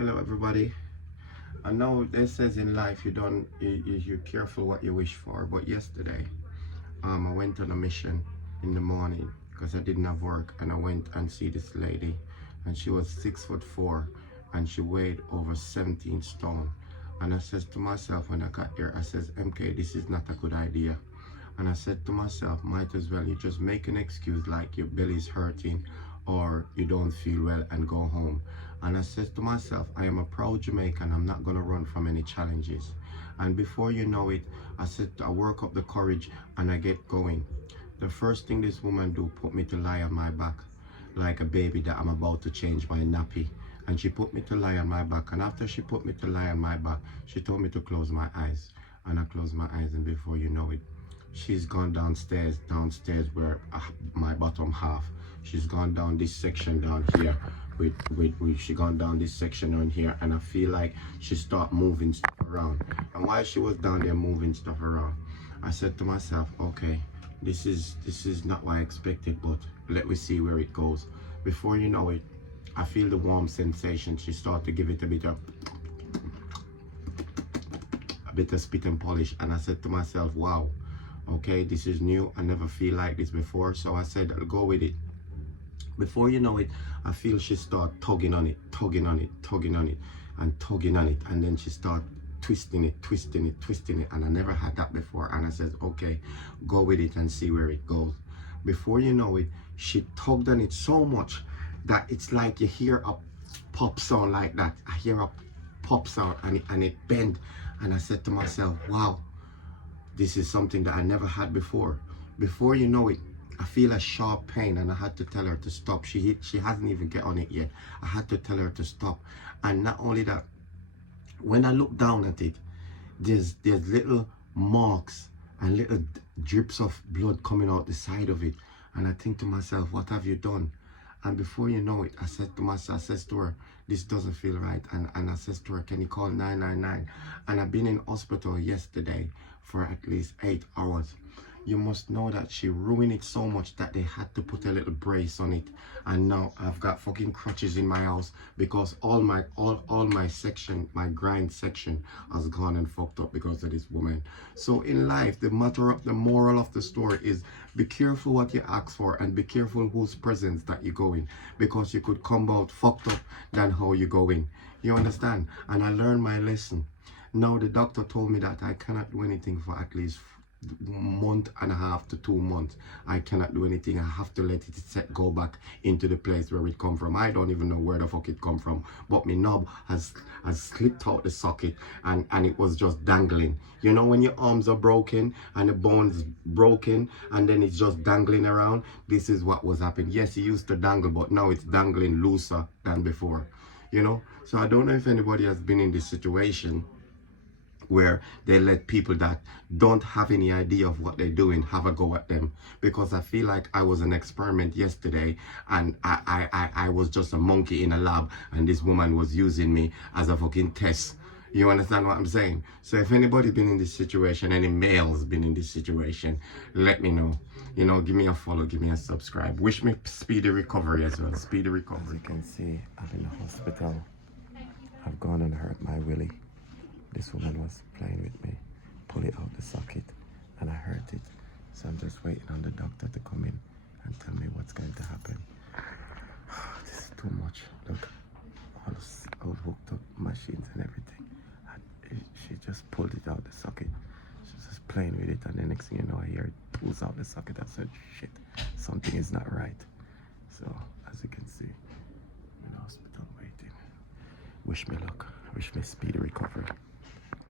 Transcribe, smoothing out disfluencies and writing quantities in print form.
Hello everybody. I know it says in life you're careful what you wish for, but yesterday I went on a mission in the morning because I didn't have work, and I went and see this lady, and she was 6'4" and she weighed over 17 stone. And I says to myself when I got here, I says, MK, this is not a good idea. And I said to myself, might as well you just make an excuse like your belly's hurting or you don't feel well and go home. And I said to myself, I am a proud Jamaican. I'm not going to run from any challenges. And before you know it, I said, I work up the courage and I get going. The first thing this woman do, put me to lie on my back like a baby that I'm about to change my nappy. And she put me to lie on my back. And after she put me to lie on my back, she told me to close my eyes. And I closed my eyes, and before you know it, she's gone downstairs where my bottom half. She's gone down this section down here she gone down this section down here, and I feel like she start moving stuff around. And while she was down there moving stuff around, I said to myself, okay, this is not what I expected, but let me see where it goes. Before you know it, I feel the warm sensation. She started to give it a bit of spit and polish, and I said to myself, wow, okay, this is new. I never feel like this before. So I said, I'll go with it. Before you know it, I feel she start tugging on it, and then she start twisting it, and I never had that before. And I said, okay, go with it and see where it goes. Before you know it, she tugged on it so much that it's like you hear a pop sound like that. I hear a pop sound, and it bent. And I said to myself, wow, this is something that I never had before. Before you know it, I feel a sharp pain, and I had to tell her to stop. She hasn't even get on it yet. I had to tell her to stop. And not only that, when I look down at it, there's little marks and little drips of blood coming out the side of it. And I think to myself, what have you done? And before you know it, I said to myself, I says to her, this doesn't feel right. And I says to her, can you call 999? And I've been in hospital yesterday for at least 8 hours. You must know that she ruined it so much that they had to put a little brace on it. And now I've got fucking crutches in my house because all my section, my grind section, has gone and fucked up because of this woman. So in life, the moral of the story is, be careful what you ask for, and be careful whose presence that you go in, because you could come out fucked up than how you go in. You understand? And I learned my lesson. Now the doctor told me that I cannot do anything for at least month and a half to 2 months. I cannot do anything. I have to let it go back into the place where it come from. I don't even know where the fuck it come from, but my knob has slipped out the socket, and it was just dangling. You know when your arms are broken and the bone's broken and then it's just dangling around? This is what was happening. Yes, it used to dangle, but now it's dangling looser than before, you know. So I don't know if anybody has been in this situation where they let people that don't have any idea of what they're doing have a go at them. Because I feel like I was an experiment yesterday, and I was just a monkey in a lab, and this woman was using me as a fucking test. You understand what I'm saying? So if anybody been in this situation, any males been in this situation, let me know. You know, give me a follow, give me a subscribe. Wish me speedy recovery as well. Speedy recovery. As you can see, I'm in the hospital. I've gone and hurt my willy. This woman was playing with me, pull it out the socket, and I hurt it. So I'm just waiting on the doctor to come in and tell me what's going to happen. This is too much. Look, all hooked up machines and everything. And she just pulled it out the socket. She's just playing with it, and the next thing you know, I hear it pulls out the socket. I said, shit, something is not right. So, as you can see, I'm in the hospital waiting. Wish me luck. Wish me speedy recovery.